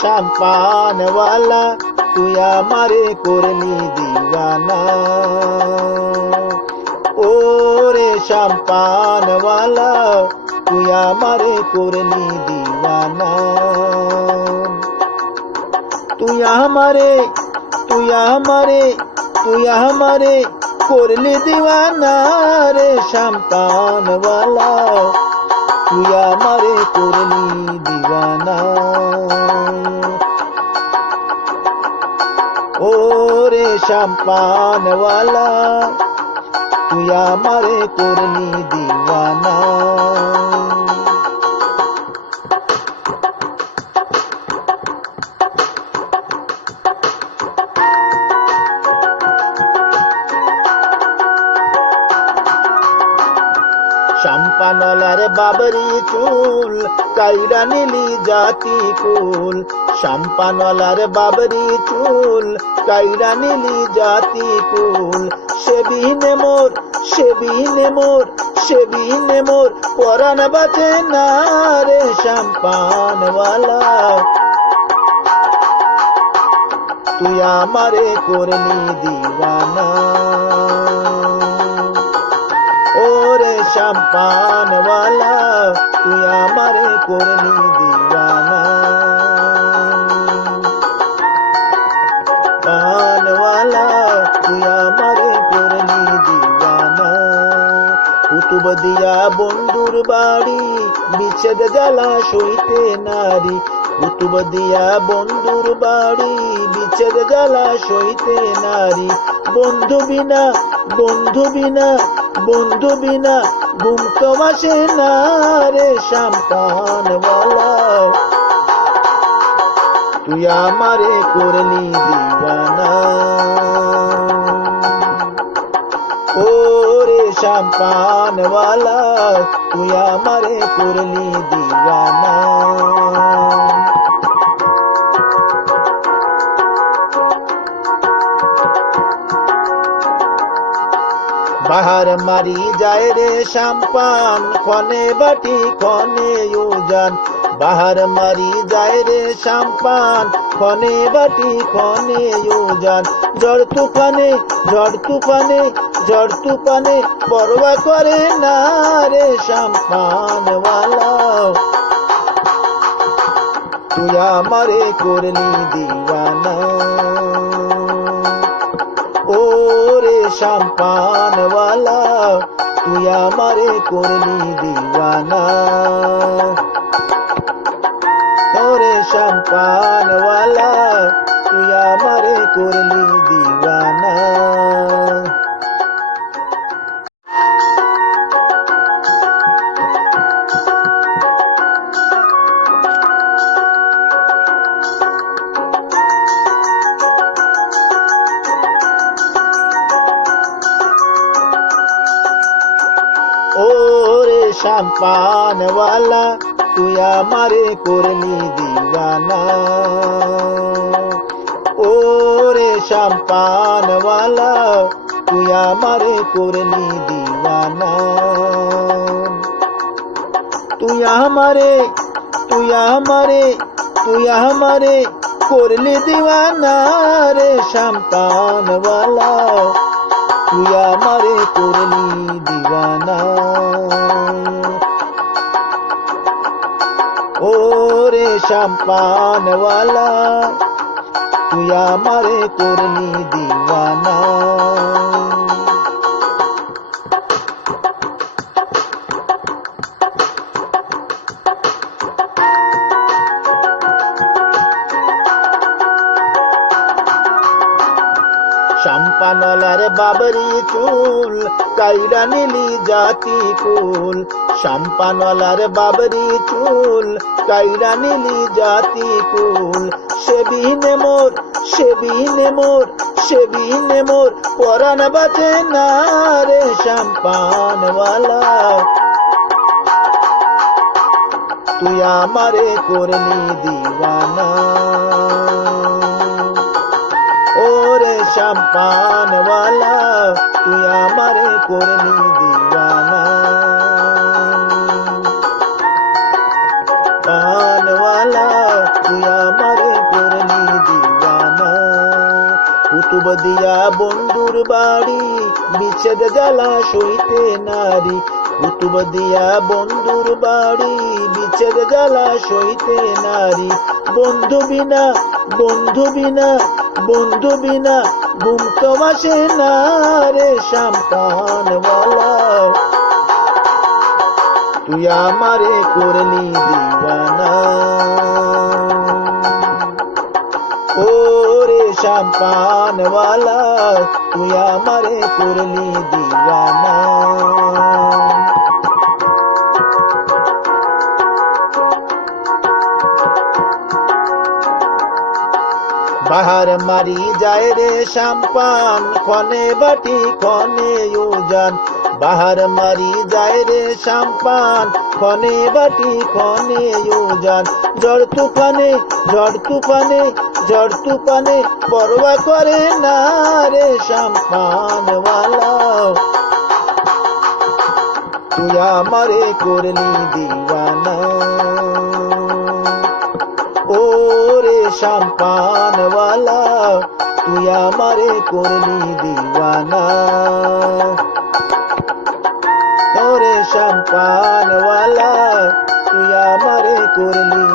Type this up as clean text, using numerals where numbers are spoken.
শাম্পানওয়ালা তুই আমারে করলি দিওয়ানা, ওরে শাম্পানওয়ালা তুই আমারে করলি দিওয়ানা। তুই আমারে করলি দিওয়ানা রে শাম্পানওয়ালা তুই আমারে করলি দিওয়ানা। ওরে শাম্পানওয়ালা তুই আমারে করলি দিওয়ানা। শাম্পানওয়ালার বাবরি চুল কাইরা নিলি জাতি কুল, শাম্পানওয়ালার বাবরি চুল কাইরা নিলি জাতি কুল। সেবিনে মোর পরাণ বাঁচে না রে শাম্পানওয়ালা তুই আমারে করলি দিওয়ানা। ওরে শাম্পানওয়ালা তুই আমারে করলি দিওয়ানা। পানওয়ালা তুই আমারে করলি দিওয়ানা। কুতুব দিয়া বন্ধুর বাড়ি বিচ্ছেদ জ্বালা সইতে নারী, কুতুব দিয়া বন্ধুর বাড়ি বিচ্ছেদ জ্বালা সইতে নারী। বন্ধু বিনা ঘুম তো আসে না রে শাম্পানওয়ালা তুই আমারে করলি দিওয়ানা। ওরে শাম্পানওয়ালা তুই আমারে করলি দিওয়ানা। বাহার মারি যায় রে শাম্পান ক্ষণে বাটি ক্ষণে উজান, বাহার মারি যায় রে শাম্পান ক্ষণে বাটি ক্ষণে উজান। ঝড় তুফানে পরোয়া করে না রে শাম্পানওয়ালা তুই আমারে করলি দিওয়ানা। ওরে শাম্পানওয়ালা তুই আমারে করলি দিওয়ানা। ওরে শাম্পানওয়ালা তুই আমারে করলি দিওয়ানা। ওরে শাম্পানওয়ালা তুই আমারে করলি দিওয়ানা। ওরে শাম্পানওয়ালা তুই আমারে করলি দিওয়ানা। তুই আমারে করলি দিওয়ানা রে শাম্পানওয়ালা তুই আমারে করলি দিওয়ানা। ওরে শাম্পানওয়ালা তুই আমারে করলি দিওয়ানা। শাম্পানওয়ালার বাবরি চুল কাইরা নিলি জাতি কুল, শাম্পানওয়ালার বাবরি চুল কাইরা নিলি জাতি কুল। সেবিনে মোর পরাণ বাঁচে না রে শাম্পানওয়ালা তুই আমারে করলি দিওয়ানা। ওরে শাম্পানওয়ালা তুই আমারে করলি দিওয়ানা। পানওয়ালা তুই আমারে কুতুব দিয়া বন্ধুর বাড়ি, বিচ্ছেদ জ্বালা সইতে নারী। কুতুব দিয়া বন্ধুর বাড়ি, বিচ্ছেদ জ্বালা সইতে নারী। বন্ধু বিনা, বন্ধু বিনা, বন্ধু বিনা ঘুম তো আসে না রে শ্যামপানওয়ালা। তুই আমারে করলি দিওয়ানা, ও রে শ্যামপানওয়ালা, তুই আমারে করলি দিওয়ানা। বাহার মারি যায় রে শ্যামপান, ক্ষণে বাটি ক্ষণে উজান। বাহার মারি যায় রে শ্যামপান, ক্ষণে বাটি ক্ষণে উজান। ঝড় তুফানে, ঝড় তুফানে, ঝড় তুফানে পরোয়া করে না রে শ্যামপানওয়ালা। তুই আমারে করলি দিওয়ানা, ও রে শ্যামপানওয়ালা, তুই আমারে করলি দিওয়ানা। ও রে শ্যামপানওয়ালা, তুই আমারে করলি